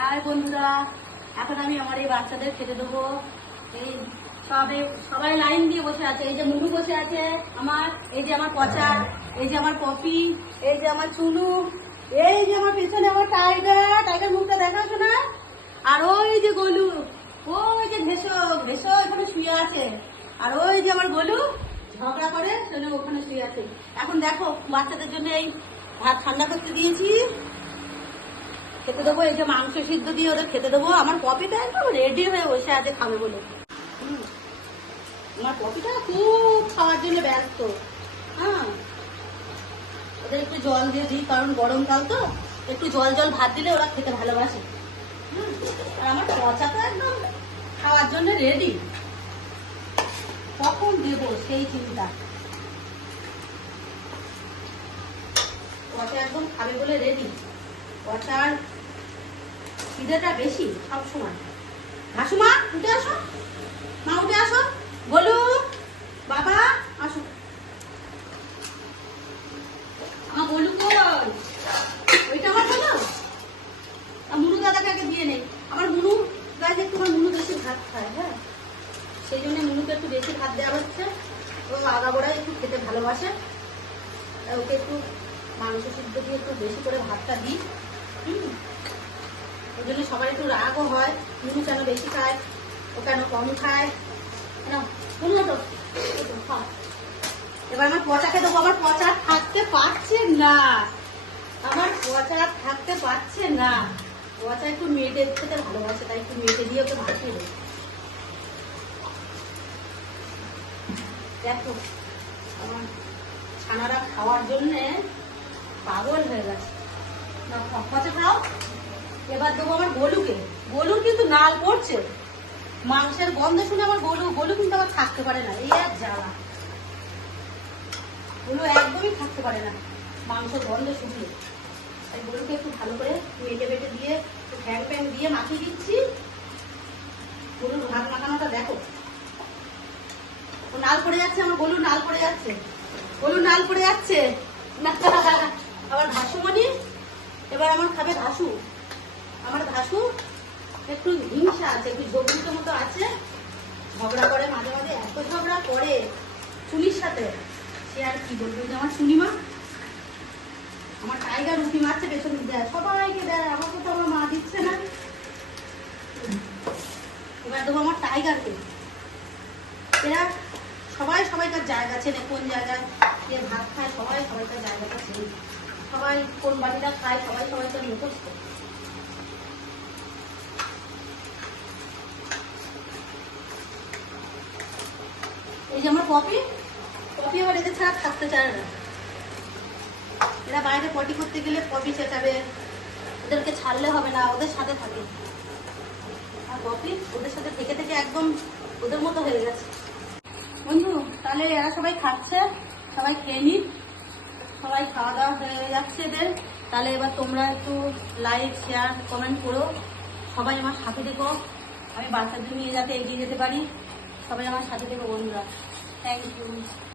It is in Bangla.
হাই বন্ধুরা, এখন আমি আমার এই বাচ্চাদের খেতে দেবো। এই সবে সবাই লাইন দিয়ে বসে আছে। এই যে মুনু বসে আছে, আমার, এই যে আমার পচা, এই যে আমার পপি, এই যে আমার চুনু, এই যে আমার পেছনে আমার টাইগার টাইগার মুখটা দেখাচ্ছ না আর ওই যে গোলু, ওই যে ঘেসো ঘেসো এখানে শুয়ে আছে। আর ওই যে আমার গোলু, ঝগড়া করে সেজন্য ওখানে শুয়ে আছে। এখন দেখো, বাচ্চাদের জন্য এই ভাত ঠান্ডা করতে দিয়েছি। খেতে দেবো, এই যে মাংস সিদ্ধ দিয়ে ওদের খেতে দেবো। আমার কপিটা একদম রেডি হয়ে বসে আছে খাবে বলে। আমার কপিটা খুব খাওয়ার জন্য ব্যস্ত। হ্যাঁ। ওদের একটু জল দিয়ে দিই, কারণ গরমকাল তো। একটু জল জল ভাত দিলে ওরা খেতে ভালোবাসে। আর আমার পচা তো একদম খাওয়ার জন্য রেডি কখন দেবো সেই চিন্তা। পচা একদম খাবে বলে রেডি পচার খিদেটা বেশি সব সময়। হাসুমা উঠে আসো। মা, উঠে আসো। বলু বাবা, আসো। আমার বলু কই? ওইটা আমার বলো মুনু দাদাকে আগে দিয়ে নেই। আমার মুনু গাছ একটু আমার মুনু বেশি ভাত খায় হ্যাঁ? সেই জন্য মুনুকে একটু বেশি ভাত দেওয়া হচ্ছে। ও আগাগোড়াই একটু খেতে ভালোবাসে। তাই ওকে একটু মাংস সিদ্ধ দিয়ে একটু বেশি করে ভাতটা দিই। হুম? ওই জন্য সবার একটু রাগও হয় মুনু কেন বেশি খায় ও কেন কম খায়। ওঠো, ওঠো, এবার আমার পচাকে দেবো আমার পচা থাকতে পারছে না। আমার পচা থাকতে পারছে না। পচা একটু মেয়েদের খেতে ভালোবাসে তাই একটু মেয়েকে দিয়ে ওকে ভাত দিয়ে দেবো। দেখো আমার ছানারা খাওয়ার জন্যে পাগল হয়ে গেছে। না পচা খাও। এবার দেবো আমার গোলুকে। গোলুর কিন্তু নাল পড়ছে। মাংসের গন্ধ শুনে আমার গোলু গোলু কিন্তু আবার থাকতে পারে না। এই এক জ্বালা। গোলু একদমই থাকতে পারে না। মাংসের গন্ধ শুনলে। তাই গরুকে একটু ভালো করে মেটে বেটে দিয়ে একটু ফ্যান ফ্যান দিয়ে মাখিয়ে দিচ্ছি। গরুর ভাত মাখানোটা দেখো। ও নাল পড়ে যাচ্ছে, আমার গরু নাল পড়ে যাচ্ছে। গরু নাল পড়ে যাচ্ছে। আবার আবার ঘাসুমণি এবার আমার খাবে আমার ঘাসু একটু হিংসা আছে, একটু ঝগড়িত মতো আছে। ঝগড়া করে, মাঝে মাঝে এত ঝগড়া করে চুনির সাথে। সে আর কি বলব যে আমার সুনিমা আমার টাইগার উঠি মারছে, পেছন দেয় সবাইকে দেয়, আমাকে তো আমার মা দিচ্ছে না। এবার দেবো আমার টাইগারকে এরা সবাই সবাইকার জায়গা চেনে, কোন জায়গায় কে ভাত খায়, সবাই সবাইকার জায়গাটা চেনে। সবাই কোন বাড়িটা খায়, সবাই সবাইকার মুখস্থ। এই যে আমার পপি পপি আবার এদের ছাড়া থাকতে চায় না। এরা বাইরে পটি করতে গেলে পপি চেঁচাবে, ওদেরকে ছাড়লে হবে না, ওদের সাথে থাকে। আর পপি ওদের সাথে থেকে থেকে একদম ওদের মতো হয়ে গেছে। বন্ধু, তাহলে এরা সবাই খাচ্ছে, সবাই খেয়ে নিক, সবাই খাওয়া দাওয়া হয়ে যাচ্ছে এদের। তাহলে এবার তোমরা একটু লাইক শেয়ার কমেন্ট করো। সবাই আমার সাথে দেখো আমি বাচ্চাদের নিয়ে যাতে এগিয়ে যেতে পারি। সবাই আমার সাথে দেখো বন্ধুরা। Thank you.